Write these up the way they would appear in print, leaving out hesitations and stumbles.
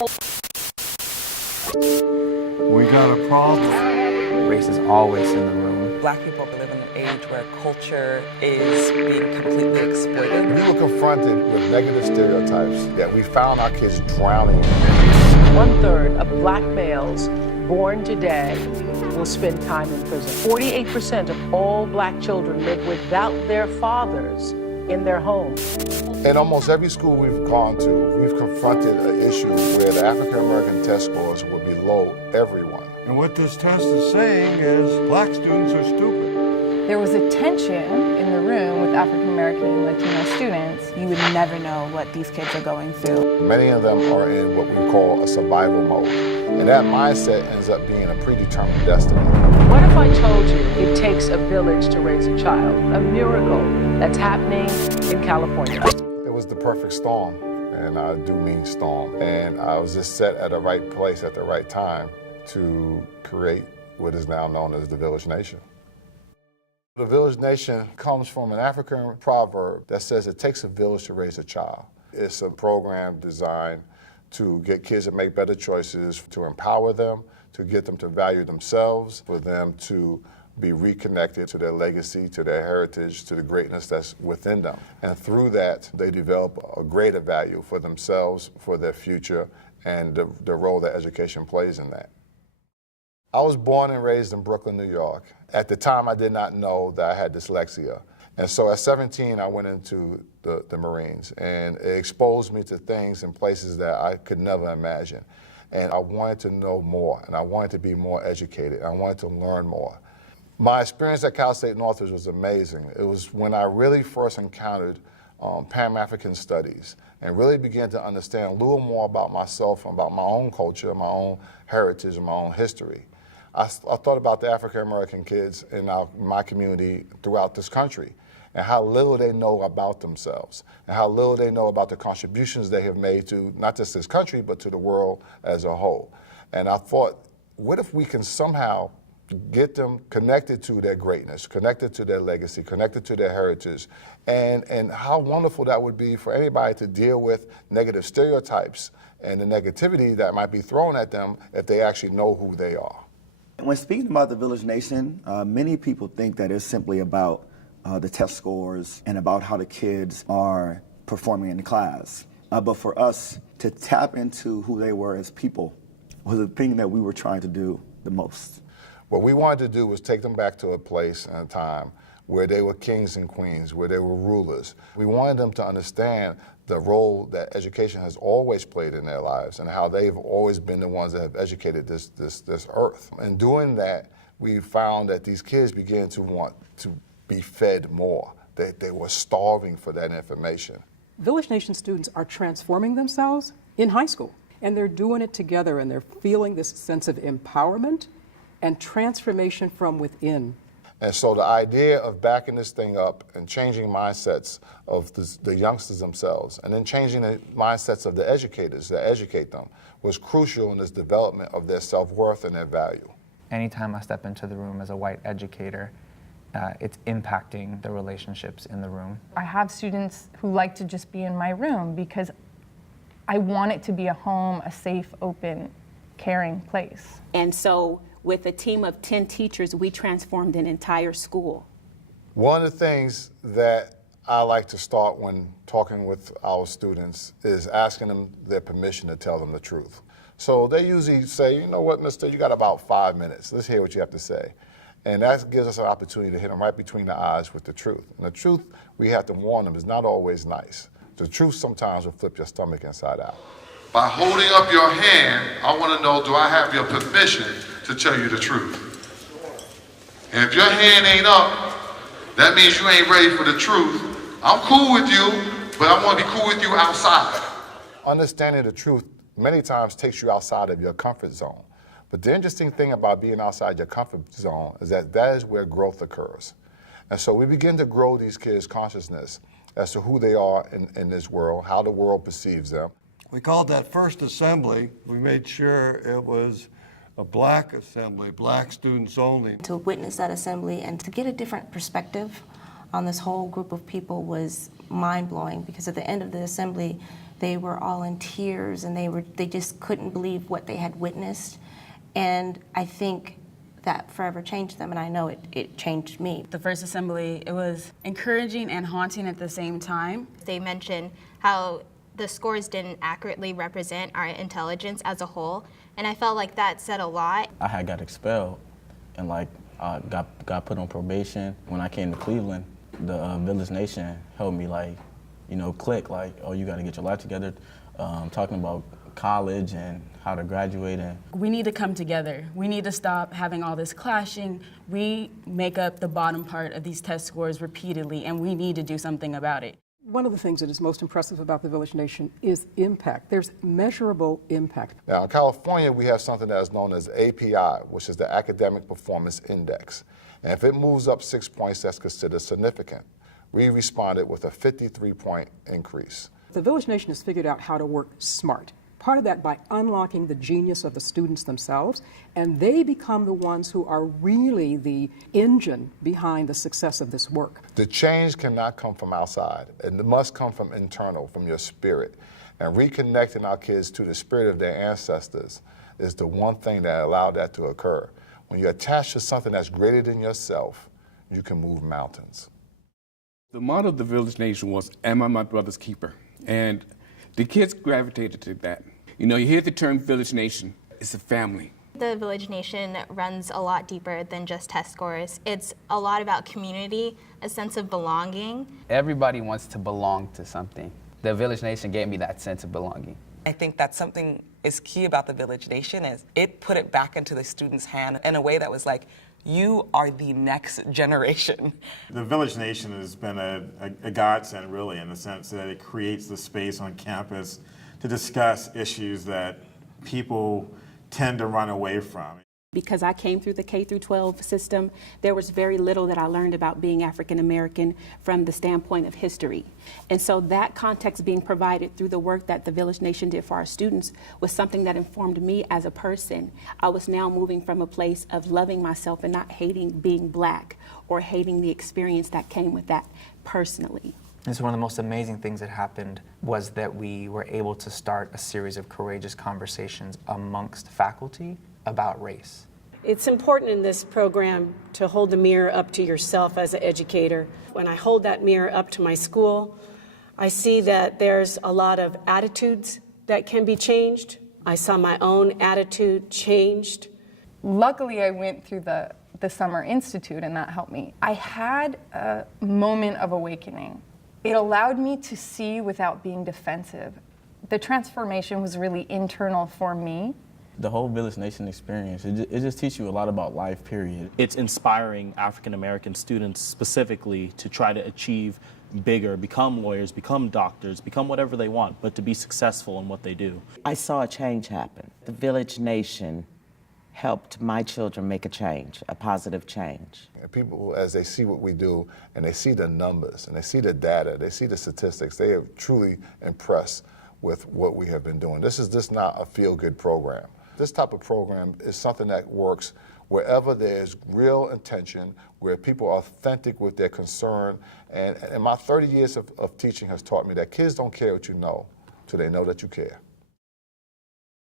We got a problem. Race is always in the room. Black people live in an age where culture is being completely exploited. We were confronted with negative stereotypes that we found our kids drowning in. 1/3 of black males born today will spend time in prison. 48% of all black children live without their fathers in their homes. In almost every school we've gone to, we've confronted an issue where the African American test scores were below everyone. And what this test is saying is black students are stupid. There was a tension in the room with African American and Latino students. You would never know what these kids are going through. Many of them are in what we call a survival mode. And that mindset ends up being a predetermined destiny. What if I told you it takes a village to raise a child? A miracle that's happening in California. It was the perfect storm, and I do mean storm. And I was just set at the right place at the right time to create what is now known as the Village Nation. The Village Nation comes from an African proverb that says it takes a village to raise a child. It's a program designed to get kids to make better choices, to empower them, to get them to value themselves, for them to be reconnected to their legacy, to their heritage, to the greatness that's within them. And through that, they develop a greater value for themselves, for their future, and the role that education plays in that. I was born and raised in Brooklyn, New York. At the time, I did not know that I had dyslexia. And so at 17, I went into the Marines, and it exposed me to things and places that I could never imagine. And I wanted to know more, and I wanted to be more educated. I wanted to learn more. My experience at Cal State Northridge was amazing. It was when I really first encountered Pan-African studies and really began to understand a little more about myself, about my own culture, my own heritage, and my own history. I thought about the African American kids in my community throughout this country and how little they know about themselves and how little they know about the contributions they have made to not just this country, but to the world as a whole. And I thought, what if we can somehow get them connected to their greatness, connected to their legacy, connected to their heritage, and how wonderful that would be for anybody to deal with negative stereotypes and the negativity that might be thrown at them if they actually know who they are. When speaking about the Village Nation, many people think that it's simply about the test scores and about how the kids are performing in the class. But for us to tap into who they were as people was the thing that we were trying to do the most. What we wanted to do was take them back to a place and a time where they were kings and queens, where they were rulers. We wanted them to understand the role that education has always played in their lives and how they've always been the ones that have educated this earth. In doing that, we found that these kids began to want to be fed more, that they were starving for that information. Village Nation students are transforming themselves in high school, and they're doing it together, and they're feeling this sense of empowerment and transformation from within. And so the idea of backing this thing up and changing mindsets of the youngsters themselves, and then changing the mindsets of the educators that educate them, was crucial in this development of their self-worth and their value. Anytime I step into the room as a white educator, it's impacting the relationships in the room. I have students who like to just be in my room because I want it to be a home, a safe, open, caring place. And so with a team of 10 teachers, we transformed an entire school. One of the things that I like to start when talking with our students is asking them their permission to tell them the truth. So they usually say, you know what, mister, you got about 5 minutes. Let's hear what you have to say. And that gives us an opportunity to hit them right between the eyes with the truth. And the truth, we have to warn them, is not always nice. The truth sometimes will flip your stomach inside out. By holding up your hand, I want to know, do I have your permission to tell you the truth? And if your hand ain't up, that means you ain't ready for the truth. I'm cool with you, but I want to be cool with you outside. Understanding the truth many times takes you outside of your comfort zone. But the interesting thing about being outside your comfort zone is that is where growth occurs. And so we begin to grow these kids' consciousness as to who they are in this world, how the world perceives them. We called that first assembly. We made sure it was a black assembly, black students only. To witness that assembly and to get a different perspective on this whole group of people was mind-blowing, because at the end of the assembly, They were all in tears, and they just couldn't believe what they had witnessed. And I think that forever changed them, and I know it changed me. The first assembly, it was encouraging and haunting at the same time. They mentioned how the scores didn't accurately represent our intelligence as a whole, and I felt like that said a lot. I had got expelled and got put on probation. When I came to Cleveland, the Village Nation helped me click, oh, you gotta get your life together, talking about college and how to graduate. And we need to come together. We need to stop having all this clashing. We make up the bottom part of these test scores repeatedly, and we need to do something about it. One of the things that is most impressive about the Village Nation is impact. There's measurable impact. Now, in California, we have something that is known as API, which is the Academic Performance Index. And if it moves up 6 points, that's considered significant. We responded with a 53-point increase. The Village Nation has figured out how to work smart. Part of that by unlocking the genius of the students themselves, and they become the ones who are really the engine behind the success of this work. The change cannot come from outside. It must come from internal, from your spirit. And reconnecting our kids to the spirit of their ancestors is the one thing that allowed that to occur. When you're attached to something that's greater than yourself, you can move mountains. The motto of the Village Nation was, "Am I my brother's keeper?" And the kids gravitated to that. You know, you hear the term Village Nation, it's a family. The Village Nation runs a lot deeper than just test scores. It's a lot about community, a sense of belonging. Everybody wants to belong to something. The Village Nation gave me that sense of belonging. I think that something is key about the Village Nation is it put it back into the student's hand in a way that was like, you are the next generation. The Village Nation has been a godsend, really, in the sense that it creates the space on campus to discuss issues that people tend to run away from. Because I came through the K through 12 system, there was very little that I learned about being African American from the standpoint of history. And so that context being provided through the work that the Village Nation did for our students was something that informed me as a person. I was now moving from a place of loving myself and not hating being Black or hating the experience that came with that personally. And so one of the most amazing things that happened was that we were able to start a series of courageous conversations amongst faculty about race. It's important in this program to hold the mirror up to yourself as an educator. When I hold that mirror up to my school, I see that there's a lot of attitudes that can be changed. I saw my own attitude changed. Luckily, I went through the Summer Institute, and that helped me. I had a moment of awakening. It allowed me to see without being defensive. The transformation was really internal for me. The whole Village Nation experience, it just teaches you a lot about life, period. It's inspiring African American students specifically to try to achieve bigger, become lawyers, become doctors, become whatever they want, but to be successful in what they do. I saw a change happen. The Village Nation helped my children make a change, a positive change. And people, as they see what we do, and they see the numbers, and they see the data, they see the statistics, they are truly impressed with what we have been doing. This is just not a feel-good program. This type of program is something that works wherever there's real intention, where people are authentic with their concern. And my 30 years of teaching has taught me that kids don't care what you know till they know that you care.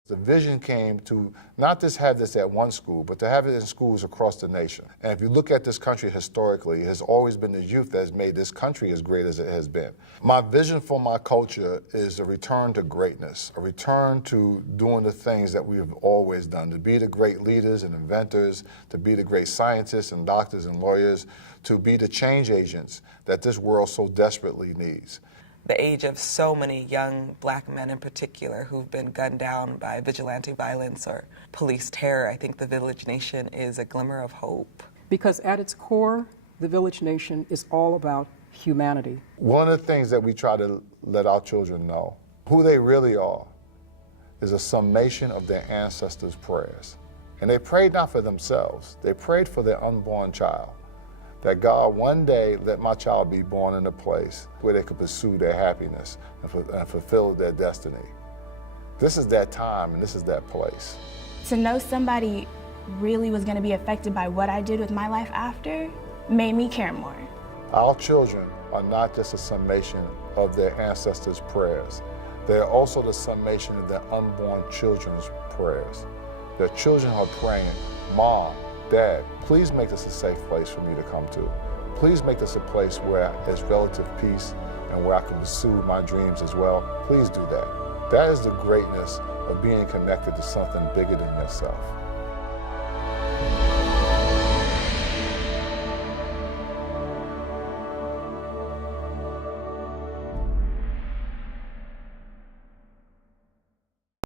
The vision came to not just have this at one school, but to have it in schools across the nation. And if you look at this country historically, it has always been the youth that has made this country as great as it has been. My vision for my culture is a return to greatness, a return to doing the things that we have always done, to be the great leaders and inventors, to be the great scientists and doctors and lawyers, to be the change agents that this world so desperately needs. The age of so many young Black men in particular who've been gunned down by vigilante violence or police terror, I think the Village Nation is a glimmer of hope. Because at its core, the Village Nation is all about humanity. One of the things that we try to let our children know, who they really are, is a summation of their ancestors' prayers. And they prayed not for themselves, they prayed for their unborn child. That God one day let my child be born in a place where they could pursue their happiness and fulfill their destiny. This is that time and this is that place. To know somebody really was going to be affected by what I did with my life after made me care more. Our children are not just a summation of their ancestors' prayers. They are also the summation of their unborn children's prayers. Their children are praying, Mom, Dad, please make this a safe place for me to come to. Please make this a place where there's relative peace and where I can pursue my dreams as well. Please do that. That is the greatness of being connected to something bigger than yourself.